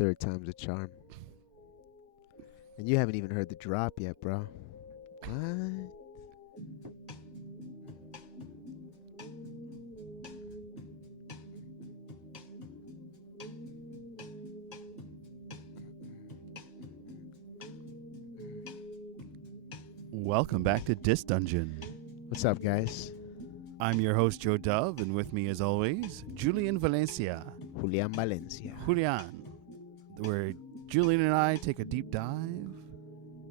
third time's a charm. And you haven't even heard the drop yet, bro. What? Welcome back to Dis Dungeon. What's up, guys? I'm your host, Joe Dove, and with me, as always, Julian Valencia. Julian Valencia. Julian, where Julian and I take a deep dive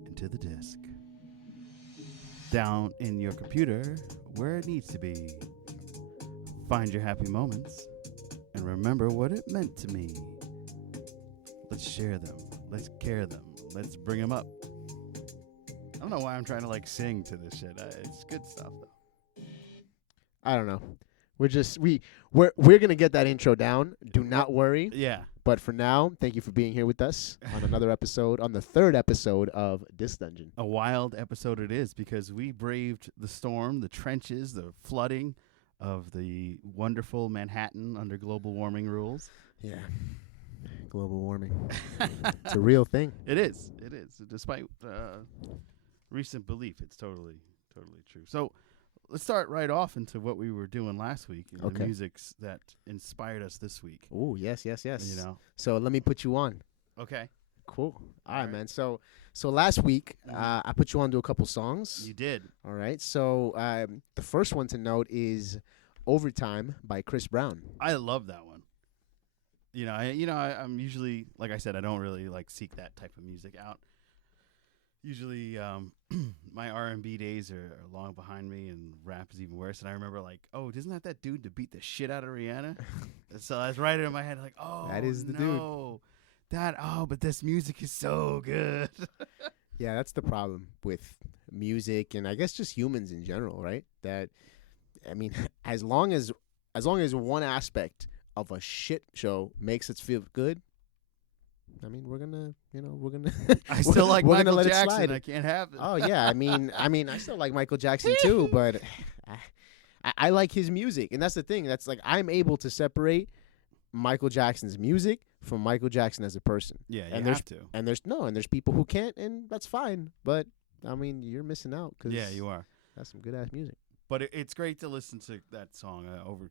into the disc. Down in your computer, where it needs to be. Find your happy moments, and remember what it meant to me. Let's share them. Let's care them. Let's bring them up. I don't know why I'm trying to sing to this shit. It's good stuff though. I don't know. We're gonna get that intro down. Do not worry. Yeah. But for now, thank you for being here with us on another episode, on the third episode of Dis Dungeon. A wild episode it is because we braved the storm, the trenches, the flooding of the wonderful Manhattan under global warming rules. Yeah. Global warming. It's a real thing. It is. It is. Despite recent belief, it's totally true. So let's start right off into what we were doing last week and the musics that inspired us this week. Oh, yes. You know. So let me put you on. Okay. Cool. All right, man. So last week, I put you on to a couple songs. You did. All right. So the first one to note is Overtime by Chris Brown. I love that one. I'm usually, like I said, I don't really seek that type of music out. Usually, my R&B days are long behind me, and rap is even worse. And I remember, isn't that dude to beat the shit out of Rihanna? So I was right in my head, that is the dude. But this music is so good. Yeah, that's the problem with music, and I guess just humans in general, right? That, I mean, as long as one aspect of a shit show makes us feel good, I mean, we're gonna. I still like Michael let Jackson. It slide. I can't have it. Oh yeah, I mean, I still like Michael Jackson too, but I like his music, and that's the thing. That's I'm able to separate Michael Jackson's music from Michael Jackson as a person. Yeah, and you have to. And there's people who can't, and that's fine. But I mean, you're missing out because you are. That's some good ass music. But it's great to listen to that song over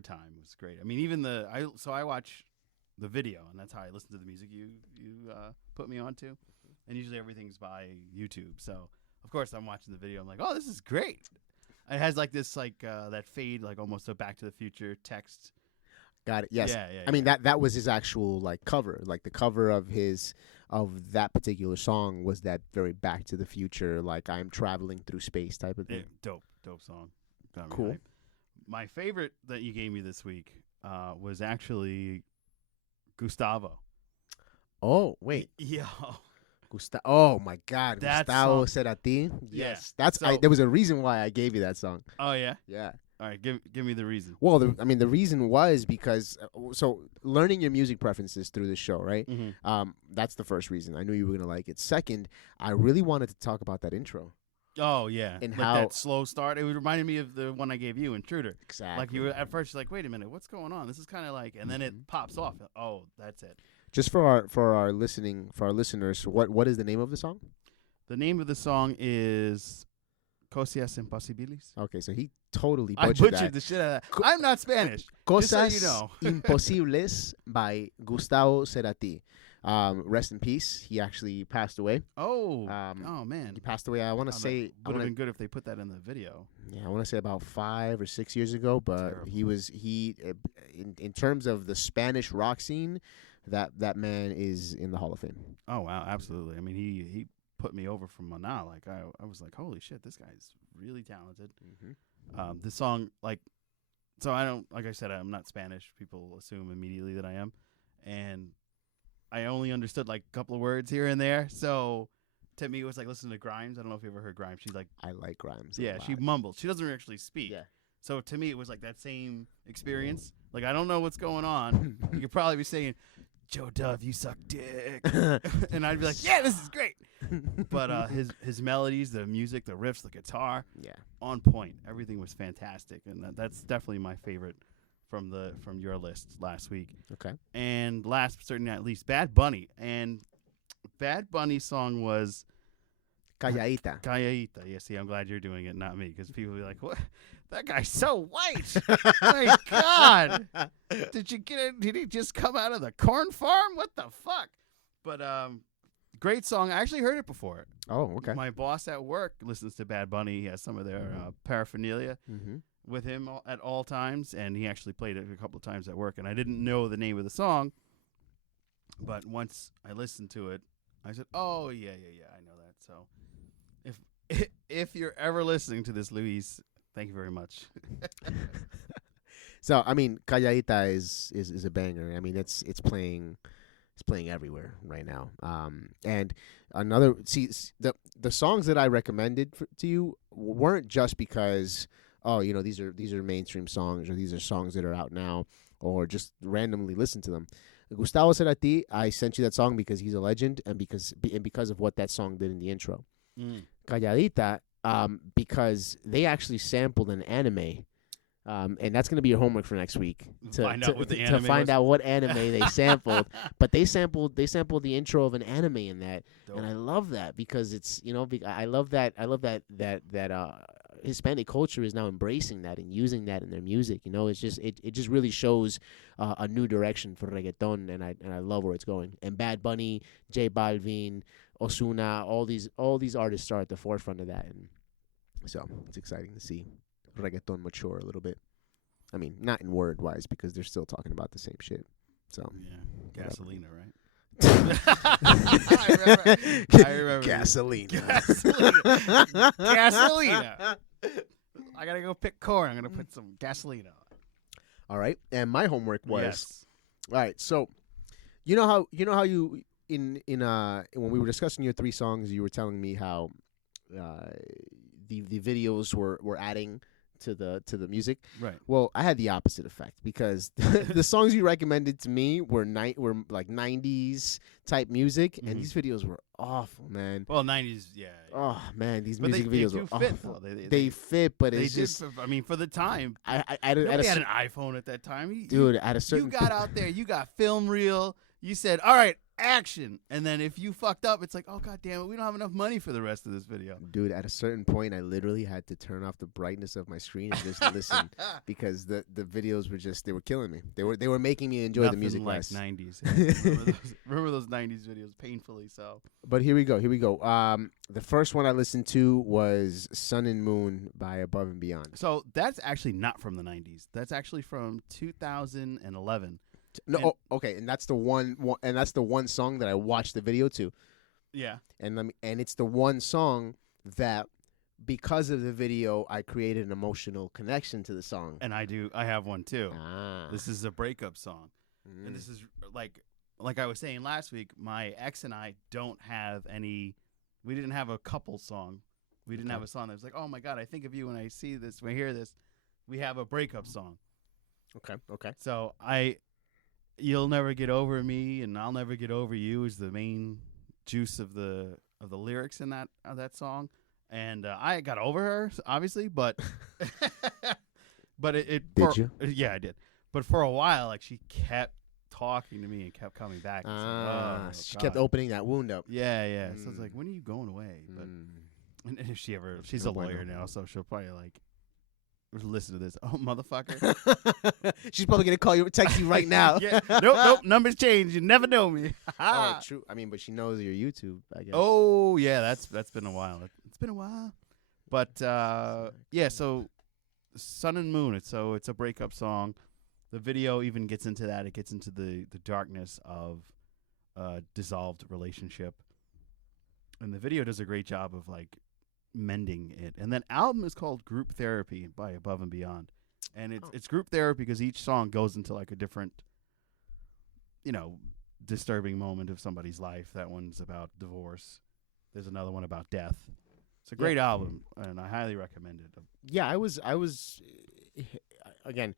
time. It was great. I mean, even I watch the video, and that's how I listen to the music you put me onto. And usually everything's by YouTube. So, of course, I'm watching the video. I'm like, oh, this is great. It has this that fade, almost a Back to the Future text. Got it. Yes. Yeah. I mean, that was his actual cover. The cover of that particular song was that very Back to the Future, I'm traveling through space type of thing. Yeah, dope song. Cool. Right. My favorite that you gave me this week was actually Gustavo. Oh, wait. Yeah. Oh my God, that Gustavo song. Cerati. Yeah. Yes, there was a reason why I gave you that song. Oh yeah. Yeah. All right, give me the reason. Well, the reason was because learning your music preferences through the show, right? Mm-hmm. That's the first reason. I knew you were gonna like it. Second, I really wanted to talk about that intro. Oh yeah, and how that slow start. It reminded me of the one I gave you, Intruder. Exactly. You were at first, you're wait a minute, what's going on? This is kind of and then it pops off. Oh, that's it. Just for our listeners, what is the name of the song? The name of the song is Cosas Imposibles. Okay, so he totally I butchered butchered that. the shit out of that. I'm not Spanish. Cosas just so you know. Imposibles by Gustavo Cerati. Rest in peace. He actually passed away. Oh, man. He passed away. I want to say would have been good if they put that in the video. Yeah, I want to say about 5 or 6 years ago. But Terrible. In terms of the Spanish rock scene, that man is in the Hall of Fame. Oh wow, absolutely. I mean, he put me over from Mana. I was like, holy shit, this guy's really talented. Mm-hmm. The song, so I don't, like I said, I'm not Spanish. People assume immediately that I am, and I only understood a couple of words here and there. So to me, it was like listening to Grimes. I don't know if you ever heard Grimes. She's I like Grimes. yeah, she mumbles. She doesn't actually speak. Yeah. So to me, it was that same experience. I don't know what's going on. You could probably be saying, Joe Dove, you suck dick. And I'd be like, yeah, this is great. But his melodies, the music, the riffs, the guitar, yeah, on point. Everything was fantastic. And that's definitely my favorite from your list last week. Okay. And last but certainly not least, Bad Bunny. And Bad Bunny's song was Calladita. Calladita. Yeah, see, I'm glad you're doing it, not me, because people will be like, "What? That guy's so white." My God, did you get it? Did he just come out of the corn farm? What the fuck? But great song. I actually heard it before. Oh, okay. My boss at work listens to Bad Bunny. He has some of their paraphernalia Mm-hmm. with him at all times, and he actually played it a couple of times at work. And I didn't know the name of the song, but once I listened to it, I said, "Oh yeah, I know that." So if you're ever listening to this, Luis, thank you very much. So I mean, Calladita is a banger. I mean, it's playing everywhere right now. And another the songs that I recommended to you weren't just because these are mainstream songs or these are songs that are out now or just randomly listen to them. Gustavo Cerati, I sent you that song because he's a legend and because of what that song did in the intro. Calladita, because they actually sampled an anime. And that's going to be your homework for next week to find out what anime they sampled. But they sampled the intro of an anime in that, Dope. and I love that because it's I love that Hispanic culture is now embracing that and using that in their music. It's just it just really shows a new direction for reggaeton, and I love where it's going. And Bad Bunny, J Balvin, Ozuna, all these artists are at the forefront of that, and so it's exciting to see reggaeton mature a little bit. I mean, not in word wise because they're still talking about the same shit. So yeah, Gasolina, right? I remember. Gasolina. Gasolina. I gotta go pick corn. I'm gonna put some gasolina on. All right, and my homework was Yes. all right. So, you know how you in when we were discussing your 3 songs, you were telling me how the videos were adding to the music. Right. Well, I had the opposite effect because the songs you recommended to me were like 90s type music, and these videos were awful, man. Well, 90s, yeah. Oh man, these But music they videos do were fit, awful. though. They fit, but They it's did. just For the time. I Nobody had an iPhone at that time. dude at a certain You got out there. You got film reel. You said, "All right, action." And then if you fucked up, it's like, "Oh god damn it, we don't have enough money for the rest of this video." Dude, at a certain point, I literally had to turn off the brightness of my screen and just listen because the videos were they were killing me. They were making me enjoy the music like less. 90s. Remember those 90s videos painfully so. But here we go. The first one I listened to was "Sun and Moon" by Above and Beyond. So that's actually not from the 90s. That's actually from 2011. No, okay, and that's the one song that I watched the video to. Yeah. And it's the one song that, because of the video, I created an emotional connection to the song. And I have one too. Ah. This is a breakup song. And this is like I was saying last week, my ex and I don't have we didn't have a couple song. We didn't have a song that was like, "Oh my god, I think of you when I see this, when I hear this." We have a breakup song. Okay. So "You'll Never Get Over Me" and "I'll Never Get Over You" is the main juice of the lyrics in that song. And I got over her, obviously, but Did you? Yeah, I did. But for a while, like, she kept talking to me and kept coming back. She kept opening that wound up. Yeah. So it's like, when are you going away? But and if she's a lawyer now, so she'll probably like listen to this. Oh, motherfucker. She's probably gonna call you, text you right now. Yeah. Nope. Numbers change. You never know me. Oh, true. I mean, but she knows your YouTube, I guess. Oh yeah, that's been a while. It's been a while. But yeah. So "Sun and Moon." It's a breakup song. The video even gets into that. It gets into the darkness of a dissolved relationship, and the video does a great job of like mending it. And that album is called "Group Therapy" by Above and Beyond, and it's group therapy because each song goes into like a different, disturbing moment of somebody's life. That one's about divorce. There's another one about death. It's a great album, and I highly recommend it. Yeah, I was again,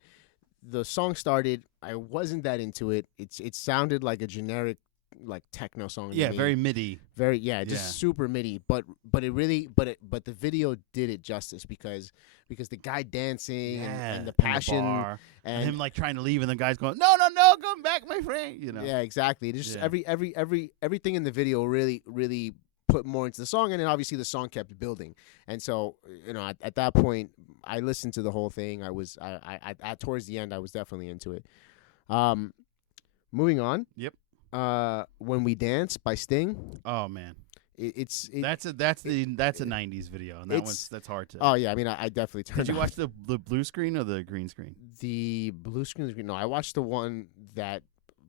the song started, I wasn't that into it. It sounded like a generic like techno song. Yeah, to me. very MIDI. Very just super MIDI. But the video did it justice because the guy dancing and the passion and him like trying to leave, and the guy's going, no, come back, my friend. You know. Yeah, exactly. Just everything in the video really put more into the song, and then obviously the song kept building. And so, at that point, I listened to the whole thing. I towards the end, I was definitely into it. Moving on. Yep. When We Dance by Sting. Oh man, that's a 90s video, and that's hard to. Oh yeah, I mean, I definitely turned. Did you watch the blue screen or the green screen? The blue screen. No, I watched the one that.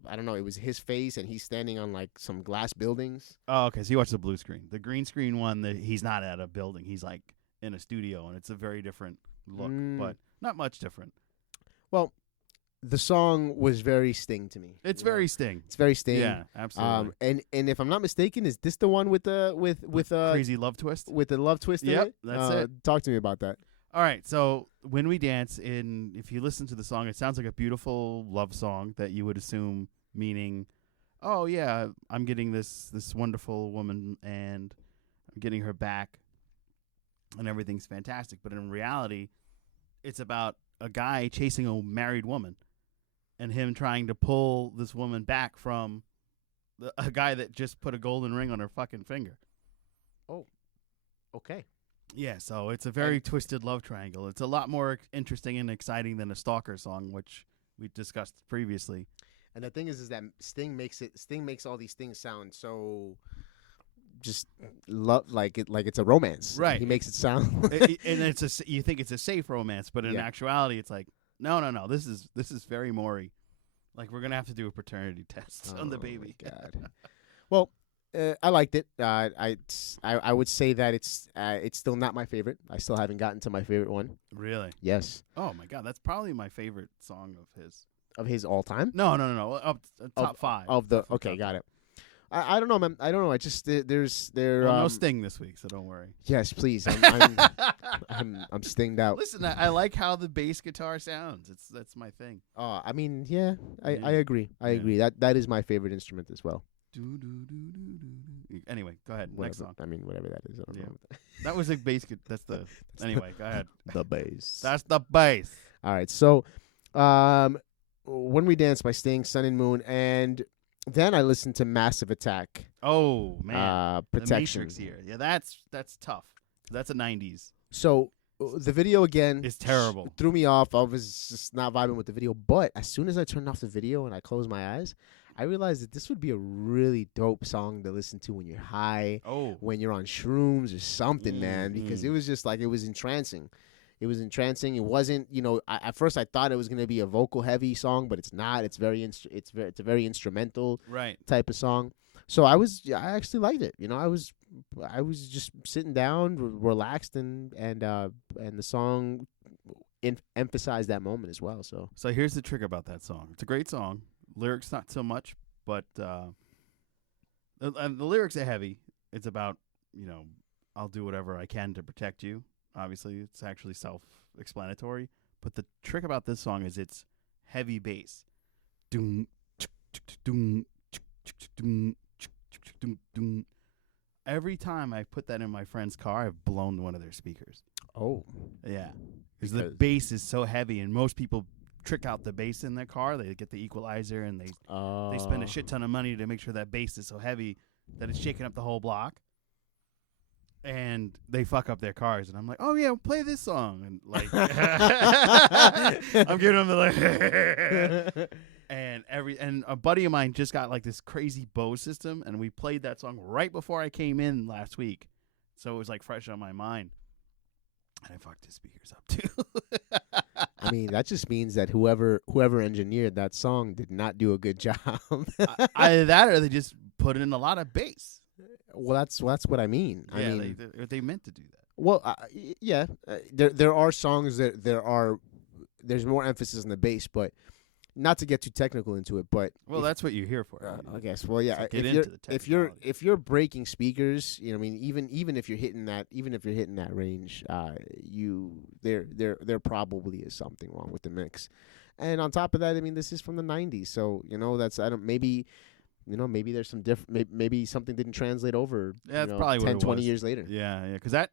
I don't know. It was his face, and he's standing on like some glass buildings. Oh, okay. So you watched the blue screen. The green screen one, he's not at a building. He's like in a studio, and it's a very different look, but not much different. Well, the song was very Sting to me. It's very Sting. It's very Sting. Yeah, absolutely. And if I'm not mistaken, is this the one with crazy love twist? With the love twist in it? That's it. Talk to me about that. All right, so When We Dance, if you listen to the song, it sounds like a beautiful love song that you would assume meaning, oh yeah, I'm getting this wonderful woman and I'm getting her back and everything's fantastic. But in reality, it's about a guy chasing a married woman and him trying to pull this woman back from a guy that just put a golden ring on her fucking finger. Oh, okay. Yeah, so it's a very twisted love triangle. It's a lot more interesting and exciting than a Stalker song, which we discussed previously. And the thing is that Sting makes all these things sound so just like it's a romance. Right. He makes it sound and you think it's a safe romance, but in actuality it's like no, this is very Maury. Like we're going to have to do a paternity test on the baby. My God. Well, I liked it. I would say that it's still not my favorite. I still haven't gotten to my favorite one. Really? Yes. Oh my God, that's probably my favorite song of his. Of his all time? No. Top 5. Of the okay, got it. I don't know, man. I don't know. I just there's no Sting this week, so don't worry. Yes, please. I'm stinged out. Listen, I like how the bass guitar sounds. That's my thing. I mean, yeah, I agree. I agree. That is my favorite instrument as well. Anyway, go ahead. Whatever. Next song. I mean, whatever that is. I don't know. That was a bass. Anyway, go ahead. The bass. That's the bass. All right. So, When We Dance by Sting, Sun and Moon, and then I listened to Massive Attack. Oh man, Protection. The Matrix here. Yeah, that's tough. That's a 90s. So the video again is terrible. Threw me off. I was just not vibing with the video. But as soon as I turned off the video and I closed my eyes, I realized that this would be a really dope song to listen to when you're high, when you're on shrooms or something, man. Because it was just like, it was entrancing. It was entrancing. It wasn't, at first I thought it was going to be a vocal heavy song, but it's not. It's a very instrumental type of song. So I actually liked it. I was just sitting down, relaxed, and the song emphasized that moment as well. So here's the trick about that song. It's a great song. Lyrics not so much, but the lyrics are heavy. It's about, I'll do whatever I can to protect you. Obviously, it's actually self-explanatory. But the trick about this song is it's heavy bass. Every time I put that in my friend's car, I've blown one of their speakers. Oh. Yeah. Because the bass is so heavy, and most people trick out the bass in their car. They get the equalizer, and they spend a shit ton of money to make sure that bass is so heavy that it's shaking up the whole block. And they fuck up their cars, and I'm like, "Oh yeah, play this song," and like, I'm giving them the like, and a buddy of mine just got like this crazy Bose system, and we played that song right before I came in last week, so it was like fresh on my mind, and I fucked his speakers up too. I mean, that just means that whoever engineered that song did not do a good job. Either that, or they just put in a lot of bass. Well, that's what I mean. Yeah, I mean, they meant to do that. Well, yeah, there are songs that there's more emphasis on the bass, but not to get too technical into it. But that's what you're here for. I guess. Well, yeah. So if you're breaking speakers, I mean, even if you're hitting that range, there probably is something wrong with the mix. And on top of that, I mean, this is from the '90s, so maybe maybe there's some different. Maybe something didn't translate over. Yeah, that's probably 10, what it 20 was. years later. Yeah, because that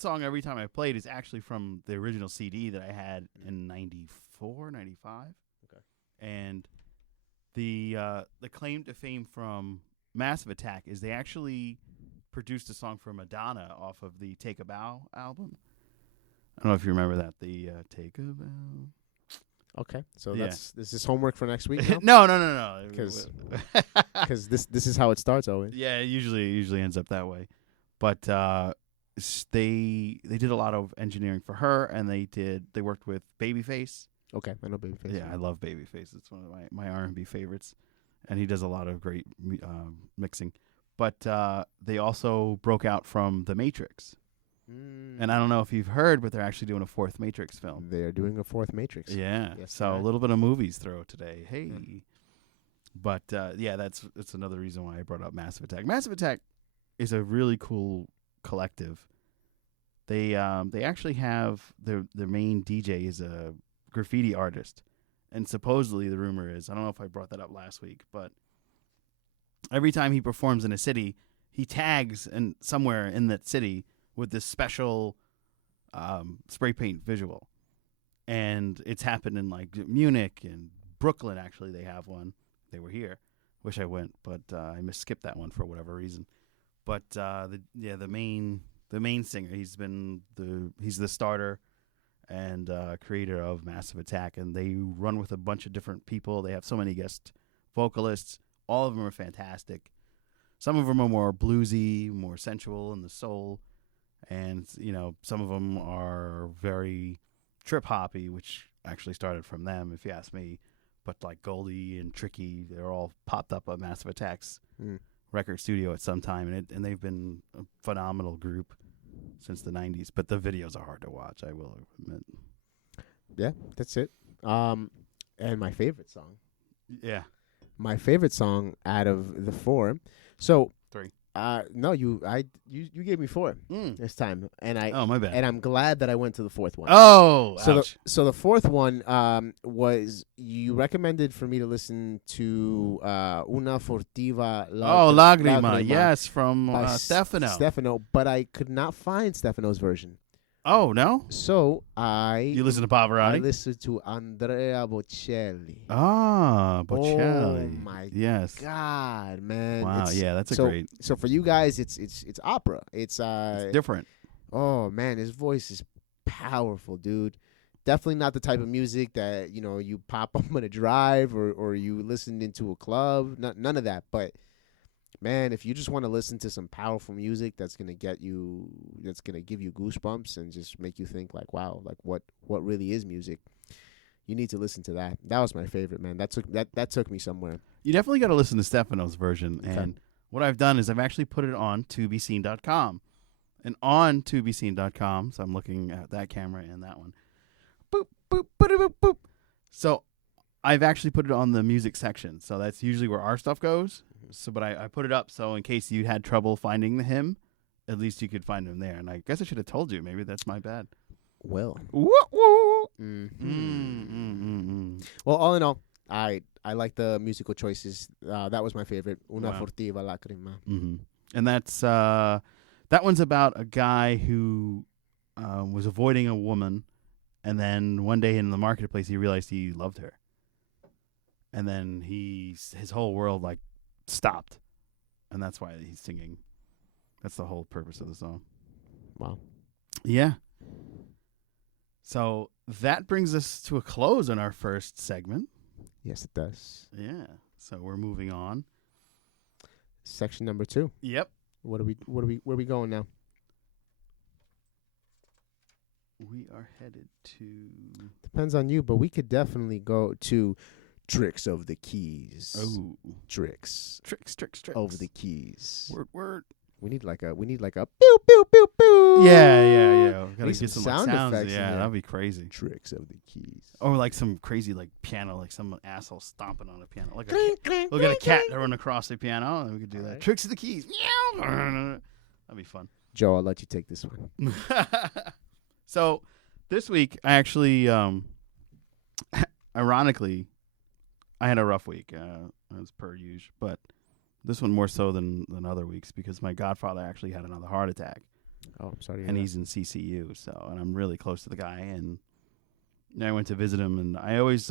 song every time I played is actually from the original CD that I had in 94, 95. Okay. And the claim to fame from Massive Attack is they actually produced a song for Madonna off of the Take a Bow album. I don't know if you remember that. The Take a Bow. Okay, so Yeah. is this homework for next week? Now? No. 'Cause this is how it starts always. Yeah, it usually ends up that way. But they did a lot of engineering for her, and they worked with Babyface. Okay, I know Babyface. Yeah, I love Babyface. It's one of my R&B favorites, and he does a lot of great mixing. But they also broke out from The Matrix, and I don't know if you've heard, but they're actually doing a fourth Matrix film. They are doing a fourth Matrix. Yeah, Yes, so they a are. little bit of movies throw today. Hey, but that's another reason why I brought up Massive Attack. Massive Attack is a really cool collective. They actually have their main DJ is a graffiti artist, and supposedly the rumor is, I don't know if I brought that up last week, but every time he performs in a city, he tags somewhere in that city with this special spray paint visual. And it's happened in like Munich and Brooklyn. Actually, they have one. They were here. Wish I went, but I skipped that one for whatever reason. But the main singer, he's the starter and creator of Massive Attack, and they run with a bunch of different people. They have so many guest vocalists. All of them are fantastic. Some of them are more bluesy, more sensual in the soul, and some of them are very trip hoppy, which actually started from them, if you ask me. But like Goldie and Tricky, they're all popped up at Massive Attack's record studio at some time, and they've been a phenomenal group since the 90s. But the videos are hard to watch, I will admit. Yeah, that's it. And my favorite song. Yeah. My favorite song out of the four. So 3. No, you gave me 4 Mm. this time, and My bad. and I'm glad that I went to the fourth one. Oh, so ouch. the fourth one was you recommended for me to listen to Una Furtiva Lagrima. Yes, from by Stefano. Stefano, but I could not find Stefano's version. Oh, no? So You listen to I Pavarotti? listened to Andrea Bocelli. Ah, Bocelli. Oh my yes. God, man! Wow, It's- yeah, that's so, great. So for you guys, it's opera. It's It's different. oh man, his voice is powerful, dude. Definitely not the type of music that you pop up on a drive or you listen into a club. None of that. But man, if you just want to listen to some powerful music that's gonna give you goosebumps and just make you think like, wow, like what really is music, you need to listen to that. That was my favorite, man. That took me somewhere. You definitely got to listen to Stefano's version. Okay. And what I've done is I've actually put it on tobeseen.com. And on tobeseen.com, so I'm looking at that camera and that one. Boop, boop, boop, boop, boop. So I've actually put it on the music section. So that's usually where our stuff goes. So, but I put it up so in case you had trouble finding him, at least you could find him there. And I guess I should have told you. Maybe that's my bad. Well, Mm-hmm. well, all in all, I like the musical choices. That was my favorite. Una Wow. Furtiva Lacrima. Mm-hmm. And that's that one's about a guy who was avoiding a woman, and then one day in the marketplace he realized he loved her, and then his whole world like stopped, and that's why he's singing. That's the whole purpose of the song. Wow. Yeah. So that brings us to a close on our first segment. Yes, it does. Yeah. So we're moving on. Section number 2. Yep. Where are we going now? We are headed to Depends on you, but we could definitely go to Tricks of the Keys. Tricks tricks over the keys. Word. We need like a pew pew pew pew. Yeah. Gotta Need get some some like, sound sounds. effects in Yeah, there. that'd be crazy. Tricks of the Keys. Or like some crazy like piano, like some asshole stomping on a piano. Like Clink, clink, we'll get a clink, cat clink. to run across the piano, and we could do that. Alright. Tricks of the keys. Meow. That'd be fun. Joe, I'll let you take this one. So this week, I actually, ironically, I had a rough week, as per usual, but this one more so than other weeks because my godfather actually had another heart attack. Oh, I'm sorry. And he's in CCU, and I'm really close to the guy, and I went to visit him, and I always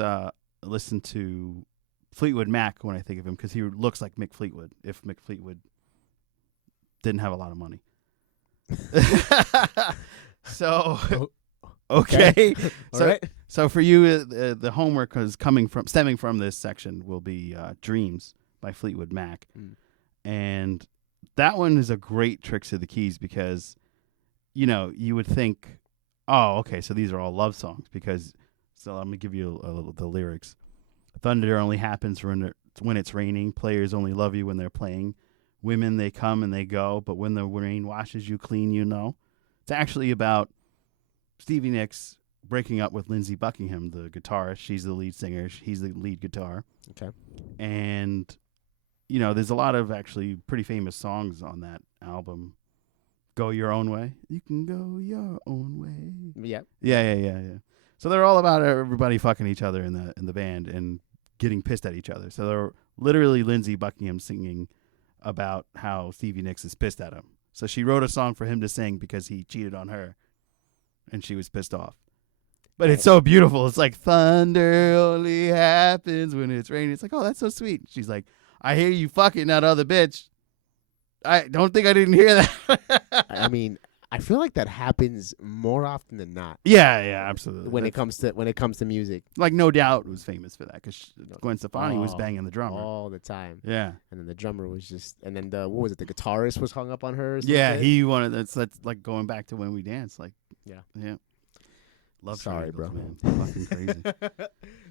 listen to Fleetwood Mac when I think of him because he looks like Mick Fleetwood if Mick Fleetwood didn't have a lot of money. So, okay. So for you, the homework is stemming from this section will be Dreams by Fleetwood Mac. And that one is a great Tricks of the Keys because, you would think, oh, okay, so these are all love songs so let me give you the lyrics. Thunder only happens when it's raining. Players only love you when they're playing. Women, they come and they go, but when the rain washes you clean, It's actually about Stevie Nicks breaking up with Lindsey Buckingham, the guitarist. She's the lead singer. He's the lead guitar. Okay. And, there's a lot of actually pretty famous songs on that album. Go Your Own Way. You can go your own way. Yeah. Yeah. So they're all about everybody fucking each other in the band and getting pissed at each other. So they're literally Lindsey Buckingham singing about how Stevie Nicks is pissed at him. So she wrote a song for him to sing because he cheated on her, and she was pissed off. But it's so beautiful. It's like thunder only happens when it's raining. It's like, oh, that's so sweet. She's like, I hear you fucking that other bitch. I don't think I didn't hear that. I mean, I feel like that happens more often than not. Yeah, absolutely. When it comes to music, like No Doubt was famous for that because Gwen Stefani was banging the drummer all the time. Yeah, and then the drummer was just, and then the guitarist was hung up on her. Or yeah, he wanted that's like going back to When We Dance. Like, yeah. Love Sorry, bro. Man. Fucking crazy.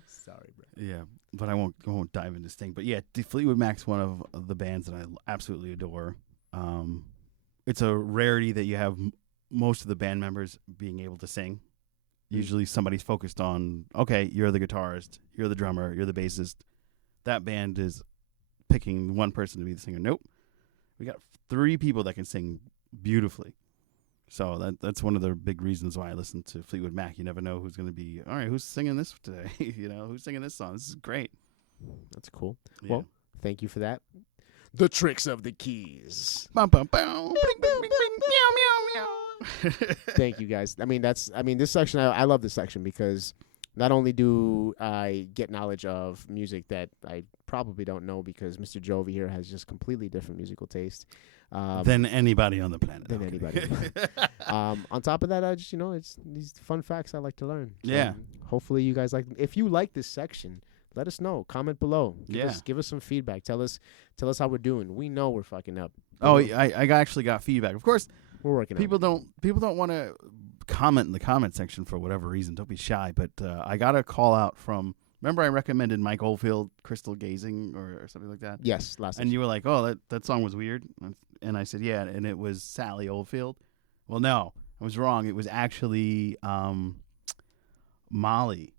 Sorry, bro. Yeah, but I won't dive into this thing. But yeah, Fleetwood Mac's one of the bands that I absolutely adore. It's a rarity that you have most of the band members being able to sing. Usually somebody's focused on, okay, you're the guitarist, you're the drummer, you're the bassist. That band is picking one person to be the singer. Nope. We got 3 people that can sing beautifully. So that's one of the big reasons why I listen to Fleetwood Mac. You never know who's going to be, all right, who's singing this today? Who's singing this song? This is great. That's cool. Yeah. Well, thank you for that. The Tricks of the Keys. Bum, bum, bum. Bling, bling, bling, bling. Meow, meow, meow. Thank you, guys. I mean, this section, I love this section because not only do I get knowledge of music that I probably don't know because Mr. Jovi here has just completely different musical taste. Than anybody on the planet. Anybody. On top of that, I just, it's these fun facts I like to learn. So yeah. Hopefully you guys like them. If you like this section, let us know. Comment below. Give us some feedback. Tell us how we're doing. We know we're fucking up. I actually got feedback. Of course, we're working. People don't want to comment in the comment section for whatever reason. Don't be shy. But I got a call out from. Remember, I recommended Mike Oldfield, Crystal Gazing, or something like that. Yes, last. And you were like, "Oh, that song was weird," and I said, "Yeah," and it was Sally Oldfield. Well, no, I was wrong. It was actually Molly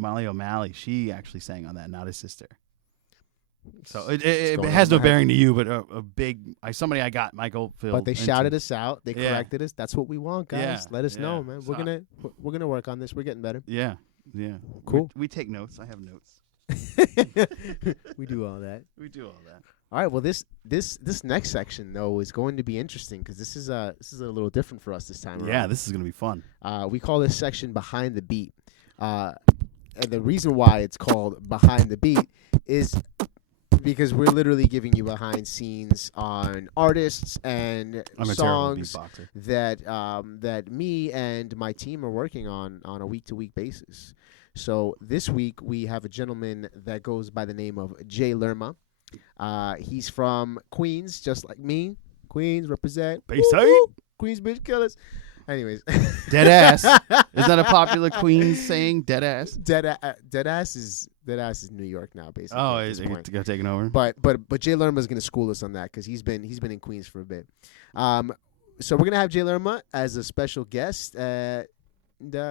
O'Malley. She actually sang on that, not his sister. So it has no bearing to you, but a big somebody I got Mike Oldfield. But they shouted us out. They corrected us. That's what we want, guys. Yeah, let us know, man. We're gonna work on this. We're getting better. Yeah. Cool. We take notes. I have notes. We do all that. All right. Well, this next section though is going to be interesting because this is a little different for us this time around. Yeah, this is gonna be fun. We call this section Behind the Beat, and the reason why it's called Behind the Beat is because we're literally giving you behind scenes on artists and songs that me and my team are working on a week-to-week basis. So this week we have a gentleman that goes by the name of Jay Lerma. He's from Queens, just like me. Queens represent. Bayside. Queens bitch killers. Anyways, dead ass. Is that a popular Queens saying? Dead ass. Dead ass is New York now, basically. Oh, is it got taken over? But Jay Lerma is going to school us on that because he's been in Queens for a bit. So we're gonna have Jay Lerma as a special guest and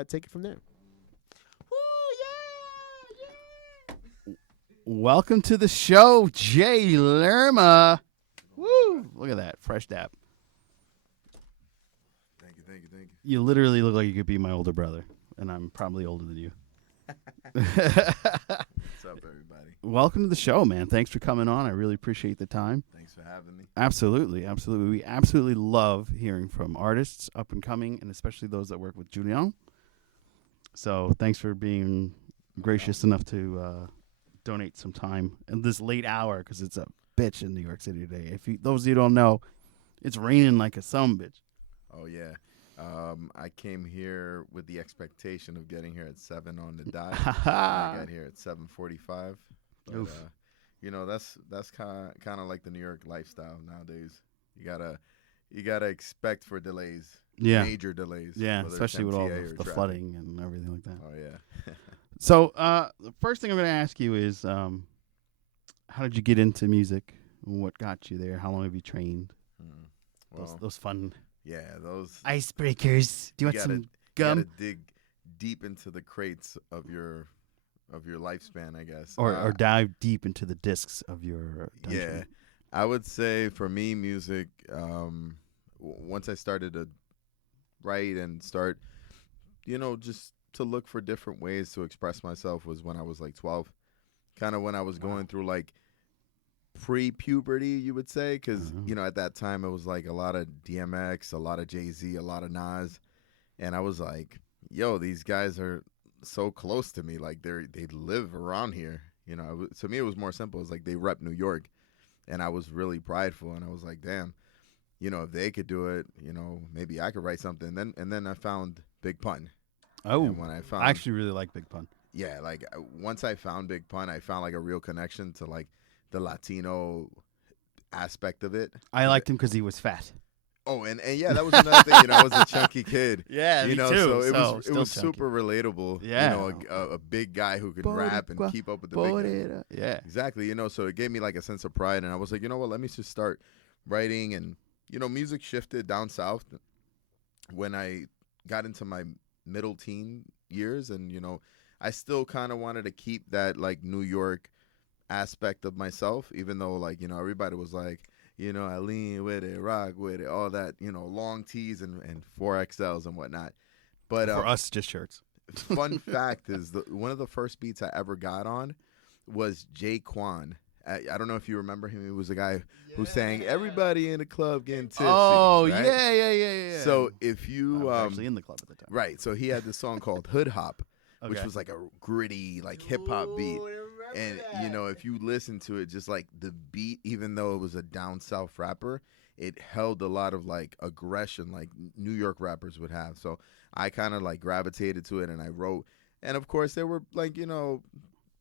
take it from there. Yeah. Welcome to the show, Jay Lerma. Woo! Look at that, fresh dap. Thank you. You literally look like you could be my older brother, and I'm probably older than you. So up, everybody? Welcome to the show, man. Thanks for coming on. I really appreciate the time. Thanks for having me. Absolutely, absolutely. We absolutely love hearing from artists up and coming, and especially those that work with Julian. So thanks for being gracious enough to donate some time in this late hour, because it's a bitch in New York City today. Those of you who don't know, it's raining like a sumbitch. Oh, yeah. I came here with the expectation of getting here at 7 on the dot. I got here at 7:45. But, that's kind of like the New York lifestyle nowadays. You gotta expect for delays. Yeah. Major delays. Yeah, whether it's especially with all MTA or the traffic. flooding and everything like that. Oh, yeah. So the first thing I'm going to ask you is, how did you get into music? What got you there? How long have you trained? Well, Those fun yeah, those icebreakers. Do you want some you gum? gotta dig deep into the crates of your lifespan, I guess. Or dive deep into the discs of your dungeon? Yeah, I would say for me, music. Once I started to write and start, just to look for different ways to express myself was when I was like 12. Kind of when I was going through like pre-puberty, you would say, because at that time it was like a lot of DMX, a lot of Jay-Z, a lot of Nas, and I was like, yo, these guys are so close to me, like they live around here. To me it was more simple. It was like they rep New York, and I was really prideful, and I was like, damn, if they could do it, maybe I could write something. And then I found Big Pun. Oh, and when I actually really like Big Pun. Yeah, like once I found Big Pun, I found like a real connection to like the Latino aspect of it. I liked him because he was fat. Oh, and yeah, that was another thing. I was a chunky kid. Yeah, me too. So it was chunky. super relatable. Yeah, a big guy who could rap and keep up with the big guys. Yeah, exactly. So it gave me like a sense of pride, and I was like, you know what? Let me just start writing. And music shifted down south when I got into my middle teen years, and I still kind of wanted to keep that like New York aspect of myself, even though like everybody was like, I lean with it, rock with it, all that, long tees and 4XLs and whatnot. But for us, just shirts. Fun fact is one of the first beats I ever got on was Jay Quan. I don't know if you remember him. He was a guy who sang "Everybody in the Club Getting Tipsy." Oh, right? yeah. So if you I was actually in the club at the time, right? So he had this song called "Hood Hop," which Okay. was like a gritty, like hip hop beat. And if you listen to it, just like the beat, even though it was a down south rapper, it held a lot of like aggression, like New York rappers would have. So I kind of like gravitated to it, and I wrote. And of course, there were like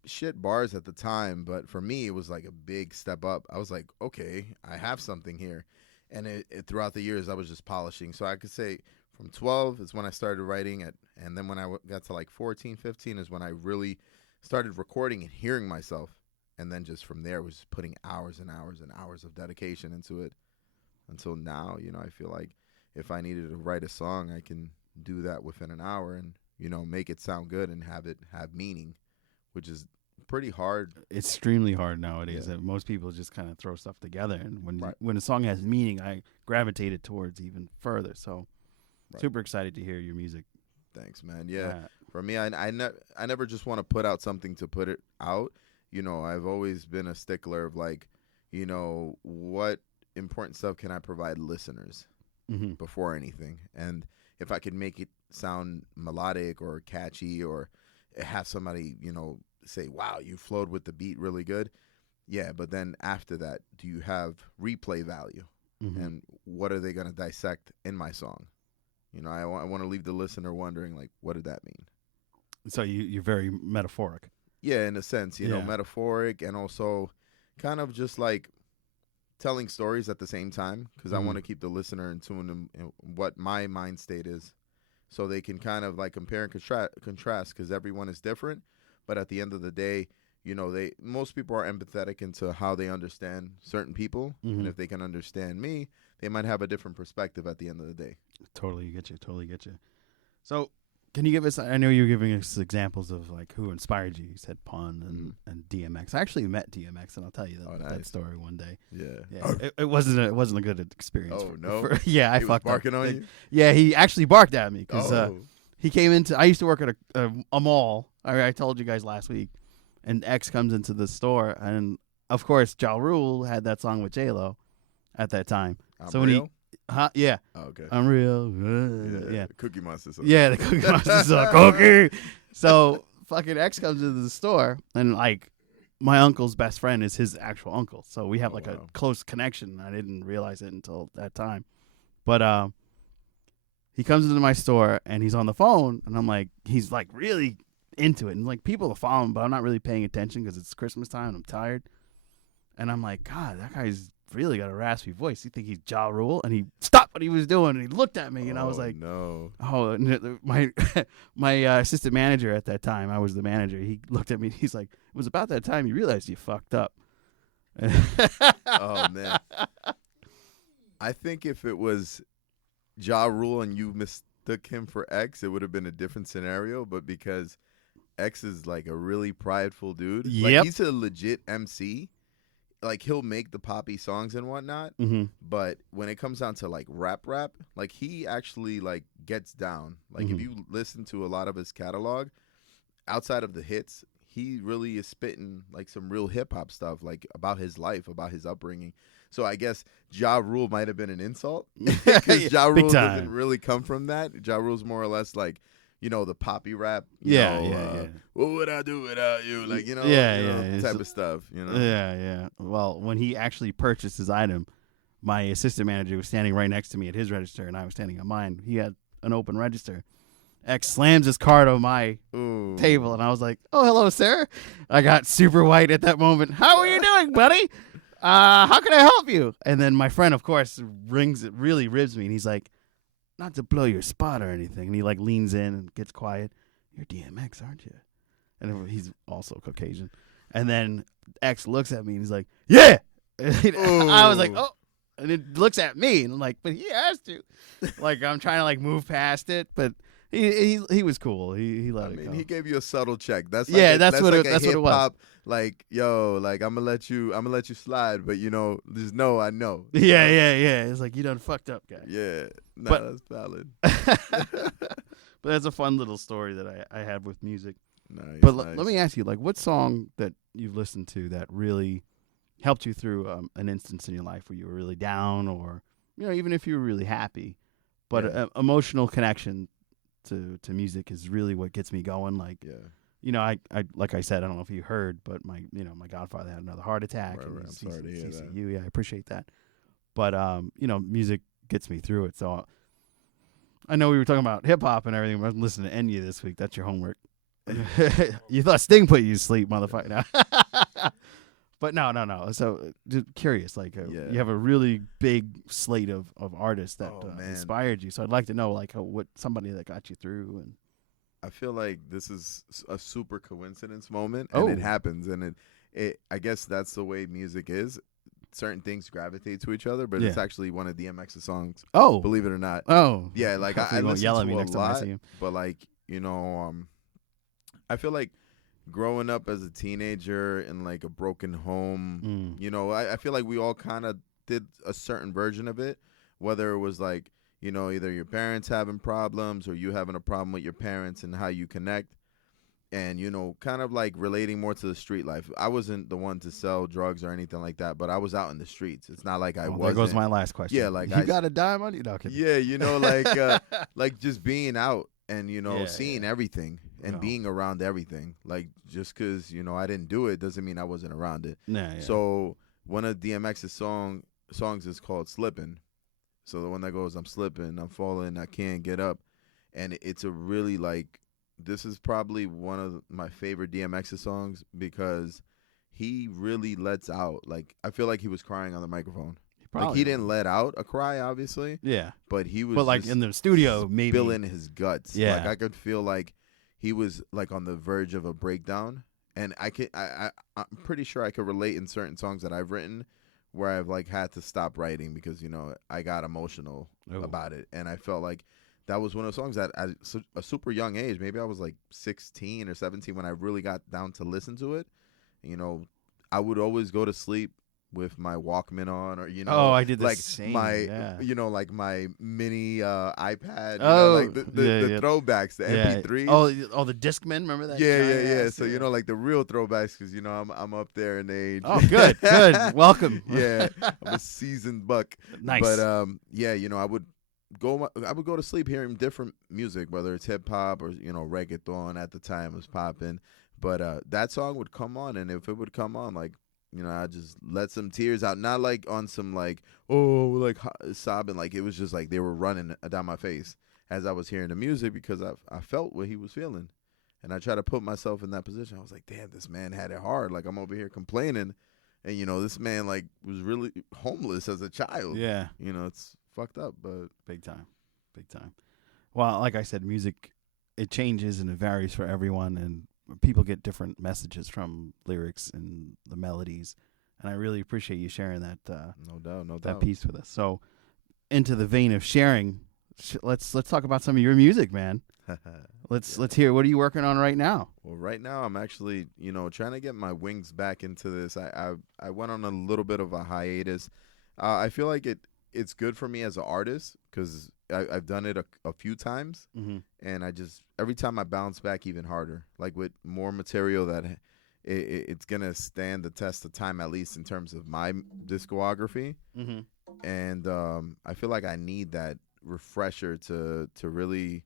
shit bars at the time, but for me, it was like a big step up. I was like, okay, I have something here. And it throughout the years, I was just polishing. So I could say from 12 is when I started writing it, and then when I got to like 14, 15 is when I really started recording and hearing myself, and then just from there was putting hours and hours and hours of dedication into it until now. I feel like if I needed to write a song, I can do that within an hour and make it sound good and have it have meaning, which is pretty hard. It's extremely hard nowadays. Yeah. Most people just kind of throw stuff together, and Right. when a song has meaning, I gravitated towards even further. So super excited to hear your music. Thanks, man. Yeah. For me, I never just want to put out something to put it out. I've always been a stickler of like, what important stuff can I provide listeners before anything? And if I could make it sound melodic or catchy or have somebody, say, wow, you flowed with the beat really good. Yeah, but then after that, do you have replay value? And what are they going to dissect in my song? I want to leave the listener wondering, like, what did that mean? So you're very metaphoric. Yeah, in a sense, metaphoric, and also kind of just like telling stories at the same time, because I want to keep the listener in tune in what my mind state is, so they can kind of like compare and contrast, because everyone is different. But at the end of the day, most people are empathetic into how they understand certain people, and if they can understand me, they might have a different perspective at the end of the day. Totally get you. So can you give us, I know you're giving us examples of like who inspired you. You said Pun and DMX. I actually met DMX, and I'll tell you that story one day. Yeah. It wasn't a good experience. Oh, no? Yeah, I He was fucked barking up. on you? Yeah, he actually barked at me because Oh. he came into, I used to work at a mall. I told you guys last week. and X comes into the store, and of course Ja Rule had that song with J-Lo at that time. I'm so when real? yeah, Oh, okay. I'm real. Yeah. Cookie Monster song. Yeah, the Cookie Monster song. Cookie. So fucking X comes into the store, and like my uncle's best friend is his actual uncle. So we have like a close connection. I didn't realize it until that time. But he comes into my store and he's on the phone, and I'm like, he's like really into it. And like people are following him, but I'm not really paying attention because it's Christmas time and I'm tired. And I'm like, God, that guy's really got a raspy voice. You think he's Ja Rule? And he stopped what he was doing and he looked at me, and I was like, no. Oh, my assistant manager at that time, I was the manager. He looked at me. He's like, it was about that time you realized you fucked up. Oh man. I think if it was Ja Rule and you mistook him for X, it would have been a different scenario. But because X is like a really prideful dude, Yep. like he's a legit MC. Like he'll make the poppy songs and whatnot, but when it comes down to like rap, like he actually like gets down. Like if you listen to a lot of his catalog, outside of the hits, he really is spitting like some real hip hop stuff, like about his life, about his upbringing. So I guess Ja Rule might have been an insult because Ja Rule doesn't really come from that. Ja Rule's more or less like, you know, the poppy rap. You know, what would I do without you? Like, you know, type of stuff, you know? Yeah. Well, when he actually purchased his item, my assistant manager was standing right next to me at his register, and I was standing on mine. He had an open register. X slams his card on my table, and I was like, oh, hello, sir. I got super white at that moment. How are you doing, buddy? How can I help you? And then my friend, of course, really ribs me, and he's like, not to blow your spot or anything. And he like leans in and gets quiet. You're DMX, aren't you? And he's also Caucasian. And then X looks at me and he's like, yeah. I was like, oh. And it looks at me and I'm like, but he asked you. Like I'm trying to like move past it, but he was cool. He let it go. He gave you a subtle check. That's like that's what it was. Like, yo, like I'm gonna let you slide, but you know, there's no, I know. Yeah. It's like you done fucked up, guy. Yeah, that's valid. But that's a fun little story that I had with music. Nice. But let me ask you, like, what song that you've listened to that really helped you through an instance in your life where you were really down, or you know, even if you were really happy, but emotional connection to music is really what gets me going. Like, you know, I like I said, I don't know if you heard, but my godfather had another heart attack. Right. I'm sorry to hear that. Yeah, I appreciate that. But you know, music gets me through it. So I know we were talking about hip hop and everything. But I'm listening to Enya this week. That's your homework. You thought Sting put you to sleep, motherfucker. No. But no. So just curious, like you have a really big slate of artists that inspired you. So I'd like to know, like, what somebody that got you through. And I feel like this is a super coincidence moment, and it happens, and it I guess that's the way music is. Certain things gravitate to each other, but it's actually one of DMX's songs. Oh, believe it or not. Oh, yeah. Like I listen yell to at me a next lot, time I see him. but like I feel like growing up as a teenager in like a broken home, you know, I feel like we all kind of did a certain version of it, whether it was like, you know, either your parents having problems or you having a problem with your parents and how you connect. And, you know, kind of like relating more to the street life. I wasn't the one to sell drugs or anything like that, but I was out in the streets. It's not like I wasn't. There goes my last question. Yeah, like you got a dime on you? No, yeah, you know, like like just being out and, you know, seeing everything and being around everything. Like just because, you know, I didn't do it doesn't mean I wasn't around it. So one of DMX's songs is called Slippin'. So the one that goes, I'm slipping, I'm falling, I can't get up. And it's a really like, this is probably one of my favorite DMX's songs because he really lets out. Like, I feel like he was crying on the microphone. Like, he didn't let out a cry, obviously. Yeah. But he was But, like, in the studio, maybe. spilling his guts. Yeah. Like, I could feel like he was, like, on the verge of a breakdown. And I'm pretty sure I could relate in certain songs that I've written where I've, like, had to stop writing because, you know, I got emotional about it. And I felt like that was one of the songs that at a super young age, maybe I was like 16 or 17 when I really got down to listen to it. You know, I would always go to sleep with my Walkman on, or Oh, I did the like same. my Yeah. like my mini iPad, Oh, like the throwbacks, the yeah. MP3s. Oh, the Discman. Remember that? Yeah, giant yeah. ass? So like the real throwbacks, because I'm up there in age. Oh, good, good. Welcome. Yeah, I'm a seasoned buck. Nice. But yeah, I would go to sleep hearing different music, whether it's hip hop or reggaeton at the time was popping. But that song would come on, and if it would come on, like I just let some tears out, not like on some like like sobbing, like it was just like they were running down my face as I was hearing the music, because I felt what he was feeling, and I try to put myself in that position. I was like, damn, this man had it hard. Like I'm over here complaining, and this man like was really homeless as a child. Yeah. It's fucked up, but Big time. Big time. Well, like I said, music, it changes and it varies for everyone, and people get different messages from lyrics and the melodies. And I really appreciate you sharing that no doubt. that piece with us. So, into the vein of sharing, let's talk about some of your music, man. Let's hear. What are you working on right now? Well, right now I'm actually, trying to get my wings back into this. I went on a little bit of a hiatus. I feel like it's good for me as an artist, because I've done it a few times, and every time I bounce back even harder, like with more material that it's gonna stand the test of time, at least in terms of my discography. And I feel like I need that refresher to really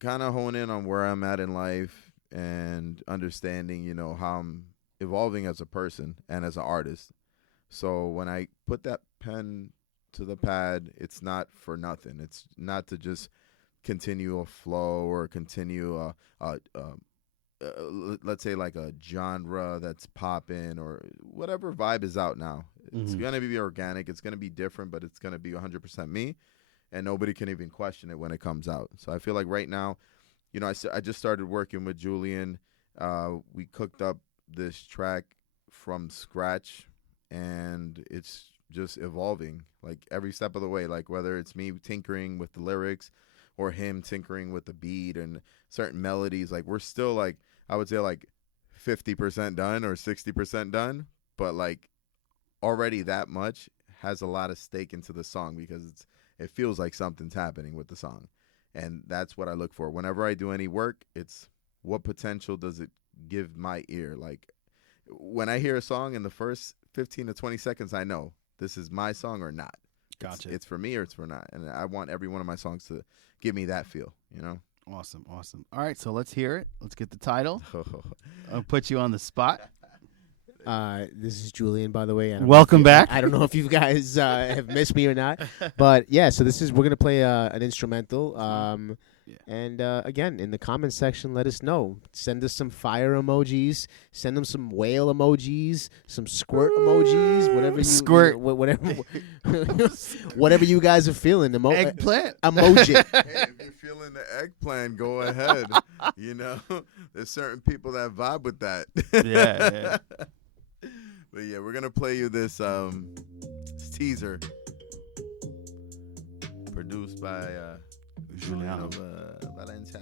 kind of hone in on where I'm at in life, and understanding how I'm evolving as a person and as an artist. So when I put that pen to the pad, it's not for nothing. It's not to just continue a flow or continue let's say like a genre that's popping, or whatever vibe is out now. It's gonna be organic. It's gonna be different, but it's gonna be 100% me, and nobody can even question it when it comes out. So I feel like right now, I just started working with Julian. We cooked up this track from scratch, and it's just evolving like every step of the way, like whether it's me tinkering with the lyrics or him tinkering with the beat and certain melodies. Like we're still like, I would say like 50% done or 60% done, but like already that much has a lot of stake into the song, because it feels like something's happening with the song. And that's what I look for whenever I do any work. It's what potential does it give my ear? Like when I hear a song in the first 15 to 20 seconds, I know this is my song or not. Gotcha. It's for me or it's for not. And I want every one of my songs to give me that feel, Awesome. All right, so let's hear it. Let's get the title. I'll put you on the spot. This is Julian, by the way. Welcome back. I don't know if you guys have missed me or not, but yeah. So we're gonna play an instrumental. And again, in the comments section, let us know. Send us some fire emojis. Send them some whale emojis, some squirt emojis, whatever you Squirt. whatever, whatever you guys are feeling. Eggplant Emoji. Hey, if you're feeling the eggplant, go ahead. There's certain people that vibe with that. Yeah. But yeah, we're gonna play you this teaser produced by Julian of Valencia.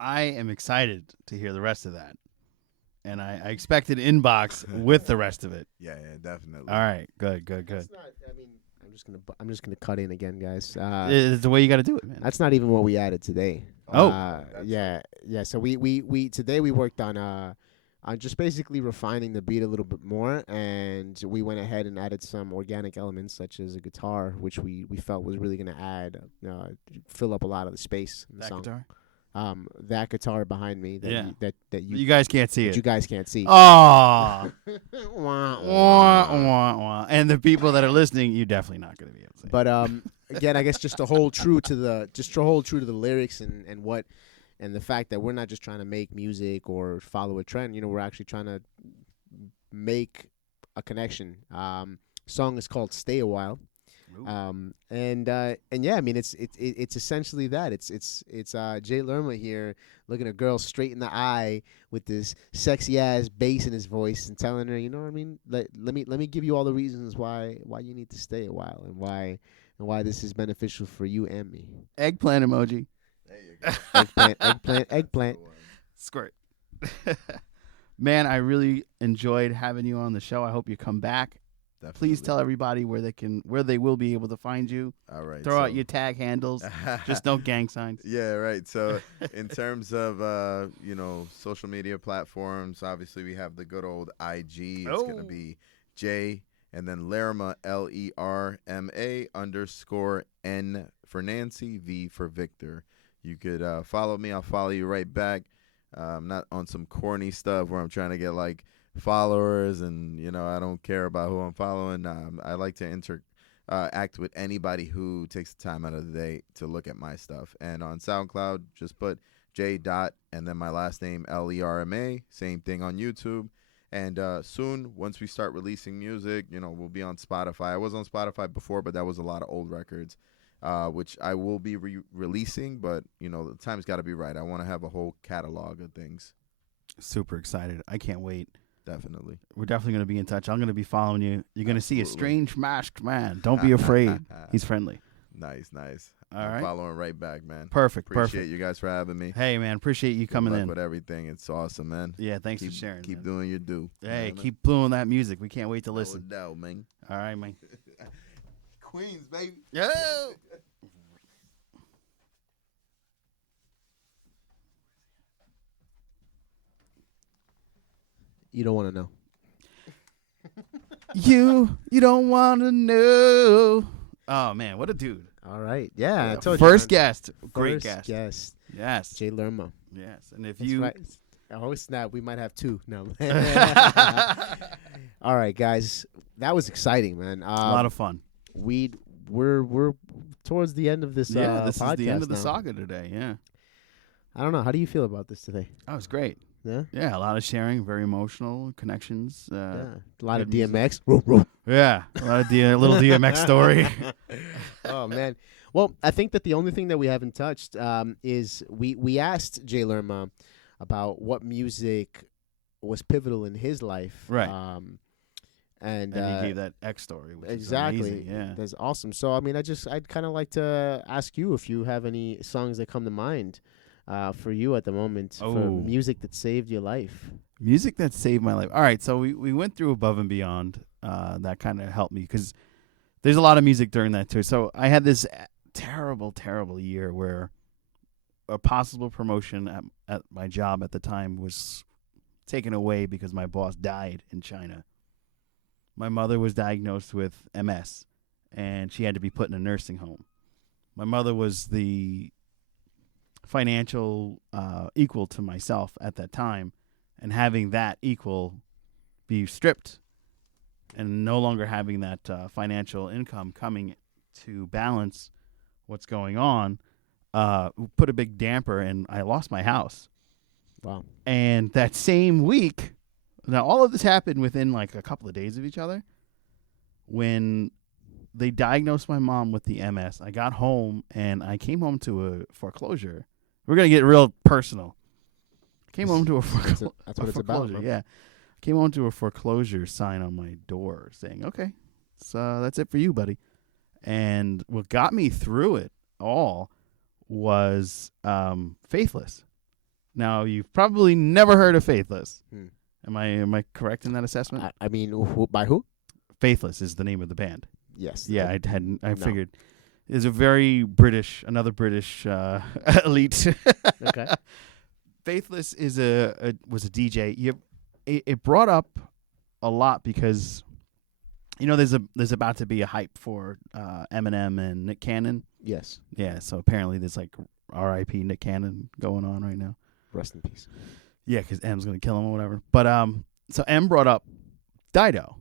I am excited to hear the rest of that. And I expect an inbox with the rest of it. Yeah, definitely. All right, good. That's not, I mean, I'm just gonna cut in again, guys. It's the way you got to do it, man. That's not even what we added today. Oh. Yeah. So we today we worked on just basically refining the beat a little bit more, and we went ahead and added some organic elements such as a guitar, which we felt was really gonna add fill up a lot of the space in the That song. guitar? That guitar behind me that Yeah. you guys can't see that it. you guys can't see. Oh. Wah, Wah, wah, wah. And the people that are listening, you're definitely not going to be able to see it. But again, I guess just to hold true to the lyrics and what and the fact that we're not just trying to make music or follow a trend. You know, we're actually trying to make a connection. Song is called "Stay a While." And yeah, I mean it's essentially that. It's Jay Lerma here looking a girl straight in the eye with this sexy ass bass in his voice and telling her, you know what I mean? Let me give you all the reasons why you need to stay a while and why this is beneficial for you and me. Eggplant emoji. There you go. Eggplant. Squirt. Man, I really enjoyed having you on the show. I hope you come back. Definitely. Please tell everybody where they will be able to find you. All right. Throw out your tag handles. Just no gang signs. Yeah, right. So in terms of social media platforms, obviously we have the good old IG. It's gonna be J and then Lerma LERMA_N for Nancy, V for Victor. You could follow me. I'll follow you right back. I'm not on some corny stuff where I'm trying to get like followers and I don't care about who I'm following. I like to interact with anybody who takes the time out of the day to look at my stuff. And on SoundCloud, just put J. and then my last name LERMA. Same thing on YouTube. And soon, once we start releasing music, we'll be on Spotify. I was on Spotify before, but that was a lot of old records, which I will be releasing. But the time's got to be right. I want to have a whole catalog of things. Super excited. I can't wait. Definitely. We're definitely going to be in touch. I'm going to be following you. You're going to see a strange masked man. Don't be afraid. He's friendly. Nice. All I'm right. following right back, man. Perfect. Appreciate you guys for having me. Hey, man. Appreciate you coming Good luck in. with everything. It's awesome, man. Yeah, thanks for sharing. Keep man. doing your due. Hey, keep blowing that music. We can't wait to listen. No doubt, man. All right, man. Queens, baby. Yo. You don't want to know. You don't want to know. Oh, man. What a dude. All right. Yeah. I told First you, man. guest. Great First guest. guest. Yes. Jay Lerma. Yes. And if That's you. right. Oh snap! We might have two. No. All right, guys. That was exciting, man. A lot of fun. We're towards the end of this. This podcast is the end of the now. saga today. Yeah. I don't know. How do you feel about this today? That was great. Yeah. Yeah, a lot of sharing, very emotional connections. Yeah. A lot of good music. DMX. Yeah, a lot of little DMX story. Oh man. Well, I think that the only thing that we haven't touched is we asked Jay Lerma about what music was pivotal in his life. Right. And he gave that X story. Which exactly. Is amazing. Yeah. That's awesome. So I mean, I'd kind of like to ask you if you have any songs that come to mind for you at the moment for music that saved your life. Music that saved my life. All right, so we went through Above and Beyond. That kind of helped me because there's a lot of music during that too. So I had this terrible, terrible year where a possible promotion at my job at the time was taken away because my boss died in China. My mother was diagnosed with MS, and she had to be put in a nursing home. My mother was the financial equal to myself at that time, and having that equal be stripped and no longer having that financial income coming to balance what's going on put a big damper, and I lost my house. Wow. And that same week, now all of this happened within like a couple of days of each other. When they diagnosed my mom with the MS, I got home and I came home to a foreclosure. We're going to get real personal. I came home to a foreclosure. That's what it's about. Yeah. I came home to a foreclosure sign on my door saying, okay, so that's it for you, buddy. And what got me through it all was Faithless. Now, you've probably never heard of Faithless. Hmm. Am I correct in that assessment? I mean, by who? Faithless is the name of the band. Yes. Yeah, I no. figured. It's a very another British elite. Okay. Faithless was a DJ. It brought up a lot because, there's about to be a hype for Eminem and Nick Cannon. Yes. Yeah, so apparently there's like R.I.P. Nick Cannon going on right now. Rest in peace. Yeah, because M's gonna kill him or whatever. But so M brought up Dido.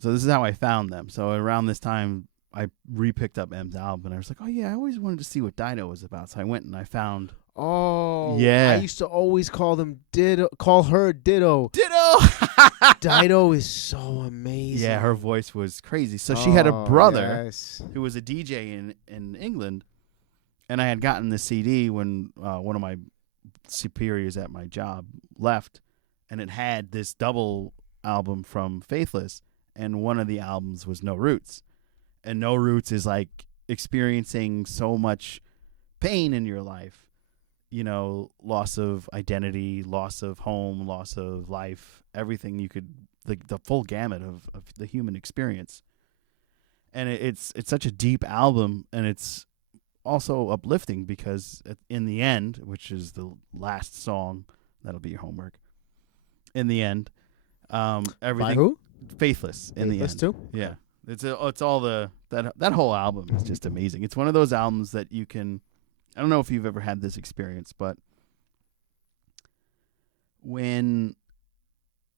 So this is how I found them. So around this time, I re-picked up M's album, and I was like, oh yeah, I always wanted to see what Dido was about. So I went and I found. Oh. Yeah. I used to always call her Ditto. Ditto. Dido is so amazing. Yeah, her voice was crazy. So she had a brother yes. who was a DJ in England, and I had gotten the CD when one of my superiors at my job left, and it had this double album from Faithless, and one of the albums was No Roots. And No Roots is like experiencing so much pain in your life, loss of identity, loss of home, loss of life, everything you could, the full gamut of the human experience. And it's such a deep album, and it's also uplifting because in the end, which is the last song, that'll be your homework. In the end, everything. By who? Faithless. In the end, too. yeah. It's all that whole album is just amazing. It's one of those albums that you can. I don't know if you've ever had this experience, but when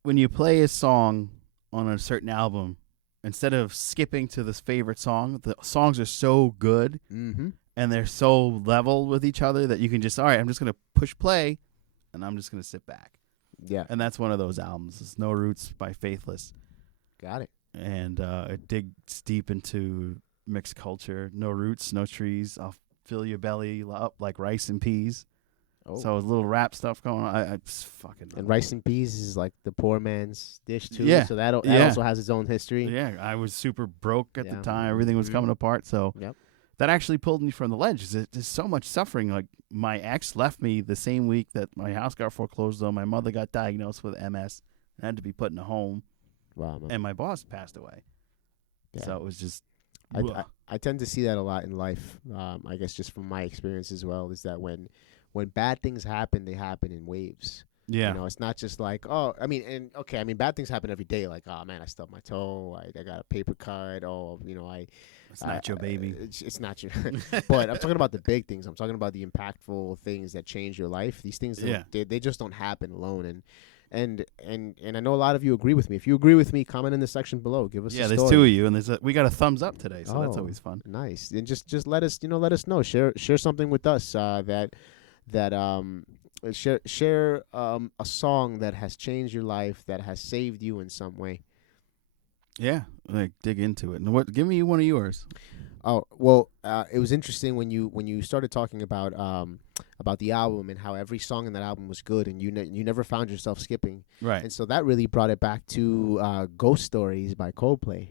you play a song on a certain album, instead of skipping to this favorite song, the songs are so good. Mm-hmm. And they're so level with each other that you can just, all right, I'm just going to push play, and I'm just going to sit back. Yeah. And that's one of those albums. It's No Roots by Faithless. Got it. And it digs deep into mixed culture. No roots, no trees. I'll fill your belly up like rice and peas. Oh. So a little rap stuff going on. I just fucking And rice and peas is like the poor man's dish too. Yeah. So that Yeah. also has its own history. Yeah, I was super broke at the Yeah. time. Everything was coming apart. So Yep. that actually pulled me from the ledge. There's so much suffering. Like, my ex left me the same week that my house got foreclosed on. My mother got diagnosed with MS and had to be put in a home. Wow, man. And my boss passed away. Yeah. So it was just. I tend to see that a lot in life. I guess just from my experience as well, is that when bad things happen, they happen in waves. Yeah. It's not just like, bad things happen every day. Like, oh man, I stubbed my toe. I got a paper cut. Oh, It's not your baby. It's not your. But I'm talking about the big things. I'm talking about the impactful things that change your life. These things, they just don't happen alone. And I know a lot of you agree with me. If you agree with me, comment in the section below. Give us a story. There's two of you, and we got a thumbs up today, so that's always fun. Nice. And just let us know. Share something with us share a song that has changed your life, that has saved you in some way. Yeah, like dig into it. And give me one of yours. Oh, well, it was interesting when you started talking about the album and how every song in that album was good, and you never found yourself skipping. Right. And so that really brought it back to Ghost Stories by Coldplay.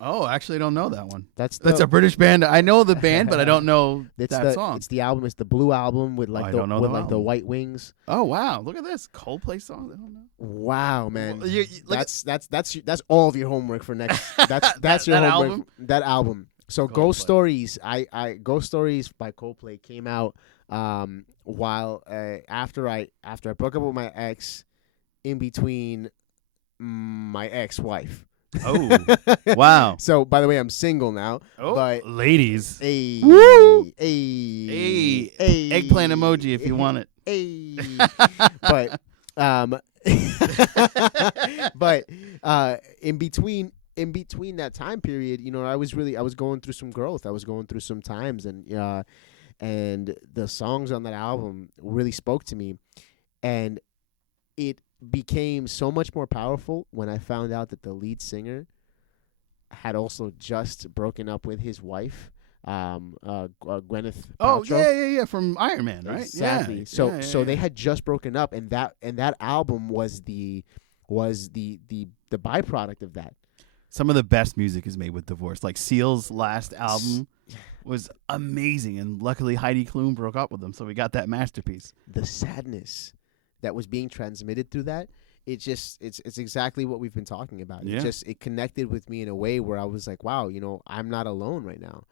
Oh, actually, I don't know that one. That's a British band. I know the band, but I don't know that song. It's the album. It's the blue album with the white wings. Oh wow! Look at this Coldplay song. I don't know. Wow, man. Well, that's all of your homework for next. That's your that homework. album? That album. So Coldplay. Ghost Stories. Ghost Stories by Coldplay came out while after I broke up with my ex, in between my ex-wife. Oh, wow. So, by the way, I'm single now. Oh, but ladies. Hey, Woo! Hey, Eggplant emoji if you want it. Hey. But in between that time period, I was going through some growth. I was going through some times, and the songs on that album really spoke to me, and it became so much more powerful when I found out that the lead singer had also just broken up with his wife, Gwyneth Paltrow. Oh yeah, from Iron Man, right? Exactly. Yeah. So they had just broken up, and that album was the byproduct of that. Some of the best music is made with divorce. Like Seal's last album was amazing, and luckily Heidi Klum broke up with him, so we got that masterpiece. The sadness that was being transmitted through that, it's exactly what we've been talking about. Yeah. It connected with me in a way where I was like, wow, I'm not alone right now.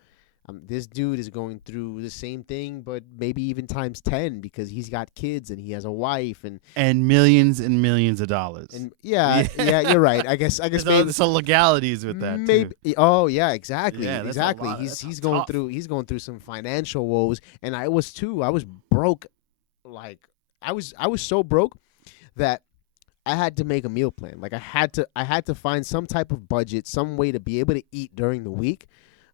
This dude is going through the same thing, but maybe even times 10 because he's got kids and he has a wife and millions of dollars. And yeah, you're right. I guess there's some legalities with that maybe. too. Oh yeah, exactly, Yeah, that's exactly. a lot. He's That's going through some financial woes, and I was too. I was broke, like I was so broke that I had to make a meal plan. Like I had to find some type of budget, some way to be able to eat during the week.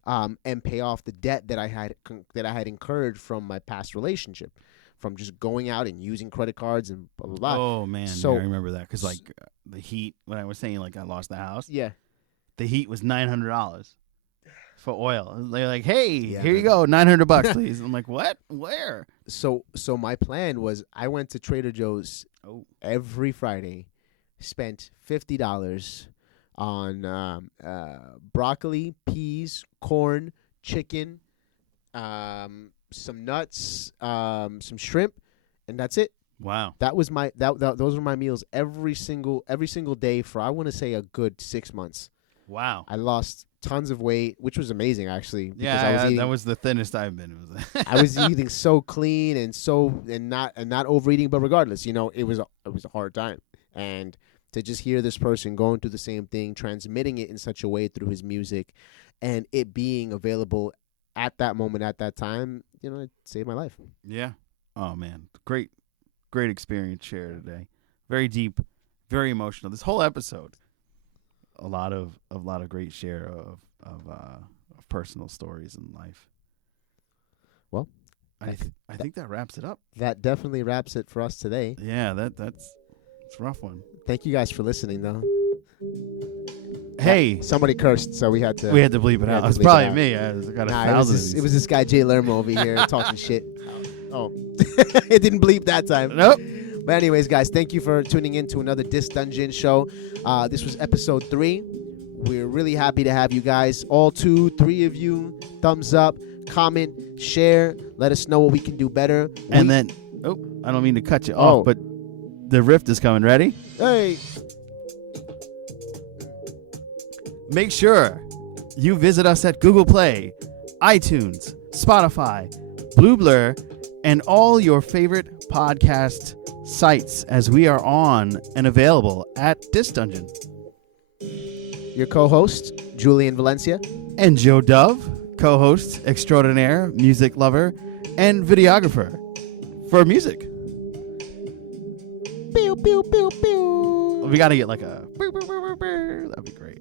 And pay off the debt that I had incurred from my past relationship, from just going out and using credit cards and blah blah blah. Oh man, So I remember that because like the heat. When I was saying like I lost the house, Yeah, the heat was $900 for oil. They're like, hey, Yeah, here you go, $900, please. I'm like, what? Where? So my plan was I went to Trader Joe's every Friday, spent $50 on broccoli, peas, corn, chicken, some nuts, some shrimp, and that's it. Wow. That was those were my meals every single day for I want to say a good 6 months. Wow. I lost tons of weight, which was amazing actually. Because Yeah, that was the thinnest I've been. I was eating so clean and not overeating, but regardless, it was a hard time. And to just hear this person going through the same thing, transmitting it in such a way through his music, and it being available at that moment, at that time, it saved my life. Yeah. Oh man, great experience shared today. Very deep, very emotional. This whole episode, a lot of great share of personal stories in life. Well, I think that wraps it up. That definitely wraps it for us today. Yeah, it's a rough one. Thank you guys for listening, though. Hey, somebody cursed, so we had to bleep it out. It's probably me. I got a thousand. It was this guy Jay Lerma over here talking shit. Oh, it didn't bleep that time. Nope. But anyways, guys, thank you for tuning in to another Dis Dungeon show. This was episode 3. We're really happy to have you guys, all 2-3 of you. Thumbs up, comment, share. Let us know what we can do better. And then, I don't mean to cut you off, but the rift is coming. Ready? Hey. Make sure you visit us at Google Play, iTunes, Spotify, Blue Blur, and all your favorite podcast sites, as we are on and available at Dis Dungeon. Your co-host, Julian Valencia. And Joe Dove, co-host extraordinaire, music lover, and videographer for music. Pew, pew, pew, pew. We got to get like a... That'd be great.